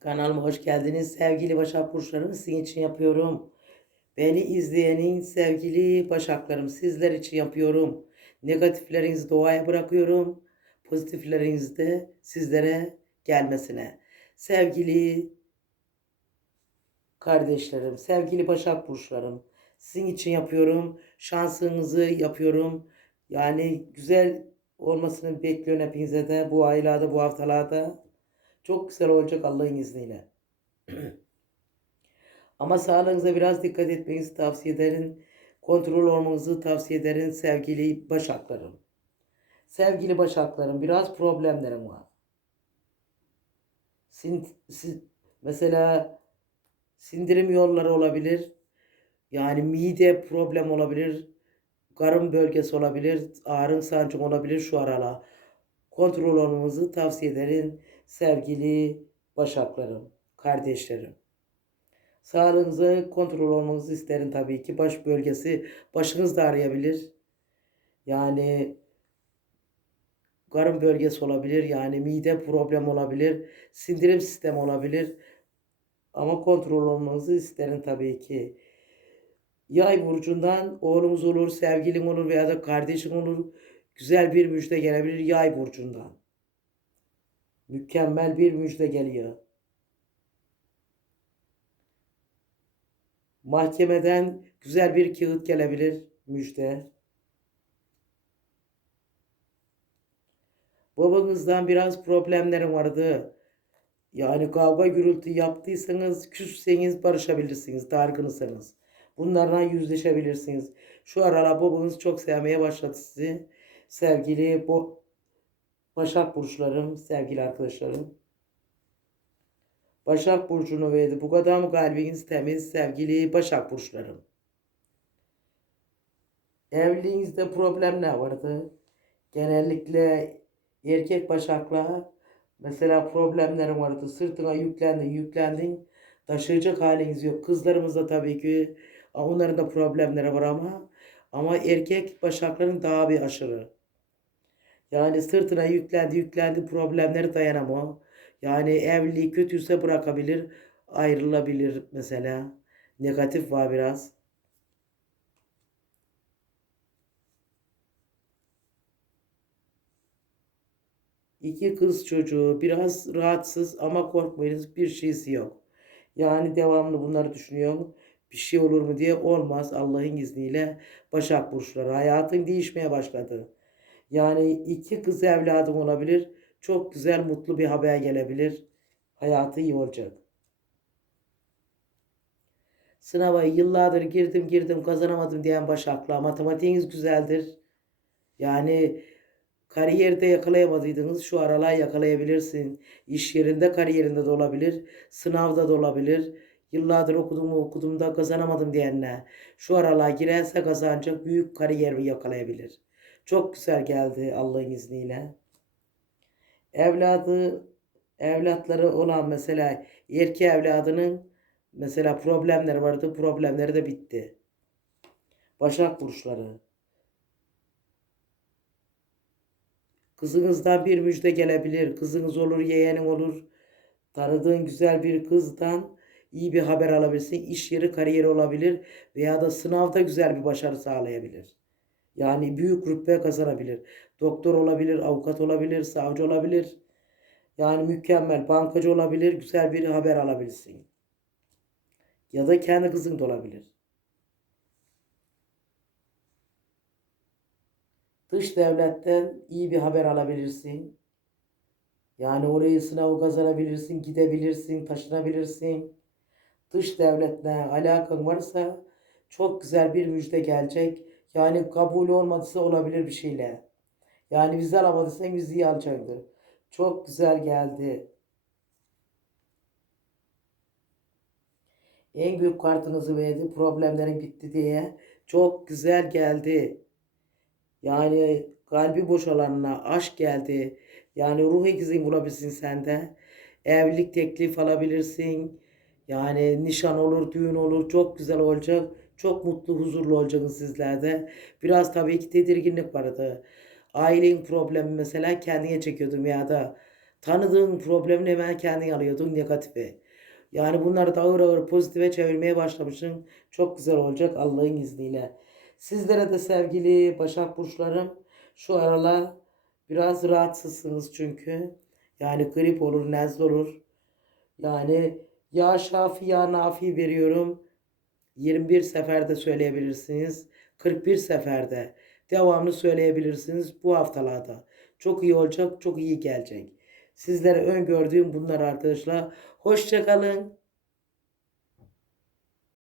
Kanalıma hoş geldiniz. Sevgili Başak Burçlarım sizin için yapıyorum. Beni izleyenin sevgili Başaklarım sizler için yapıyorum. Negatiflerinizi doğaya bırakıyorum. Pozitiflerinizi de sizlere gelmesine. Sevgili kardeşlerim, sevgili Başak Burçlarım sizin için yapıyorum. Şansınızı yapıyorum. Yani güzel olmasını bekliyorum hepinize de bu aylarda, bu haftalarda. Çok güzel olacak Allah'ın izniyle. Ama sağlığınıza biraz dikkat etmenizi tavsiye ederim. Kontrol olmanızı tavsiye ederim sevgili başaklarım. Sevgili başaklarım biraz problemlerim var. Sin, sin- mesela sindirim yolları olabilir. Yani mide problem olabilir. Karın bölgesi olabilir. Ağrın sancım olabilir şu aralar. Kontrol olmanızı tavsiye ederim sevgili başaklarım, kardeşlerim. Sağlığınızı kontrol olmanızı isterim tabii ki. Baş bölgesi başınız da ağrıyabilir. Yani karın bölgesi olabilir. Yani mide problem olabilir. Sindirim sistemi olabilir. Ama kontrol olmanızı isterim tabii ki. Yay burcundan oğlunuz olur, sevgilin olur veya da kardeşin olur. Güzel bir müjde gelebilir yay burcundan. Mükemmel bir müjde geliyor. Mahkemeden güzel bir kağıt gelebilir müjde. Babanızdan biraz problemlerim vardı. Yani kavga gürültü yaptıysanız, küsseniz barışabilirsiniz, dargınsanız. Bunlarla yüzleşebilirsiniz. Şu aralar babanız çok sevmeye başladı sizi. Sevgili bu Başak burçlarım, sevgili arkadaşlarım. Başak burcunu verdi. Bu kadar mı kalbiniz temiz sevgili Başak burçlarım? Evliliğinizde problem ne vardı? Genellikle erkek başakla mesela problemlerim vardı. Sırtına yüklendin, yüklendin. Taşıyacak haliniz yok. Kızlarımızda tabii ki onların da problemleri var ama ama erkek başakların daha bir aşırı. Yani sırtına yüklendi yüklendi problemleri dayanamıyor. Yani evliliği kötüyse bırakabilir, ayrılabilir mesela. Negatif var biraz. İki kız çocuğu biraz rahatsız ama korkmayınız bir şeysi yok. Yani devamlı bunları düşünüyorum. Bir şey olur mu diye olmaz Allah'ın izniyle Başak Burçları. Hayatın değişmeye başladı. Yani iki kız evladım olabilir. Çok güzel mutlu bir haber gelebilir. Hayatı iyi olacak. Sınava yıllardır girdim girdim kazanamadım diyen Başak'la matematiğiniz güzeldir. Yani kariyerde yakalayamadıydınız şu aralar yakalayabilirsin. İş yerinde kariyerinde de olabilir. Sınavda da olabilir. Yıllardır okudum okudum da kazanamadım diyenler. Şu aralar girerse kazanacak büyük kariyer yakalayabilir. Çok güzel geldi Allah'ın izniyle. Evladı, evlatları olan mesela erkek evladının mesela problemleri vardı. Problemleri de bitti. Başak burçları. Kızınızdan bir müjde gelebilir. Kızınız olur, yeğenin olur. Tanıdığın güzel bir kızdan iyi bir haber alabilirsin. İş yeri, kariyeri olabilir veya da sınavda güzel bir başarı sağlayabilir. Yani büyük rütbe kazanabilir. Doktor olabilir, avukat olabilir, savcı olabilir. Yani mükemmel bankacı olabilir, güzel bir haber alabilirsin. Ya da kendi kızın da olabilir. Dış devletten iyi bir haber alabilirsin. Yani orayı sınavı kazanabilirsin, gidebilirsin, taşınabilirsin. Dış devletle alakan varsa çok güzel bir müjde gelecek. Yani kabul olmadıysa olabilir bir şeyle. Yani vize alamadıysan vizeyi alacaktır. Çok güzel geldi. En büyük kartınızı verdi. Problemlerin bitti diye. Çok güzel geldi. Yani kalbi boşalanına aşk geldi. Yani ruh ikizini bulabilirsin sende. Evlilik teklif alabilirsin. Yani nişan olur, düğün olur. Çok güzel olacak. Çok mutlu, huzurlu olacaksınız sizlerde. Biraz tabii ki tedirginlik vardı. Ailenin problemi mesela kendine çekiyordum ya da tanıdığın problemini hemen kendin alıyordun negatife. Yani bunları da ağır ağır pozitife çevirmeye başlamışsın. Çok güzel olacak Allah'ın izniyle. Sizlere de sevgili Başak Burçlarım şu aralar biraz rahatsızsınız çünkü. Yani grip olur, nezle olur. Yani ya şafi ya nafi veriyorum. 21 seferde söyleyebilirsiniz. 41 seferde devamlı söyleyebilirsiniz bu haftalarda. Çok iyi olacak, çok iyi gelecek. Sizlere öngördüğüm bunlar arkadaşlar. Hoşçakalın.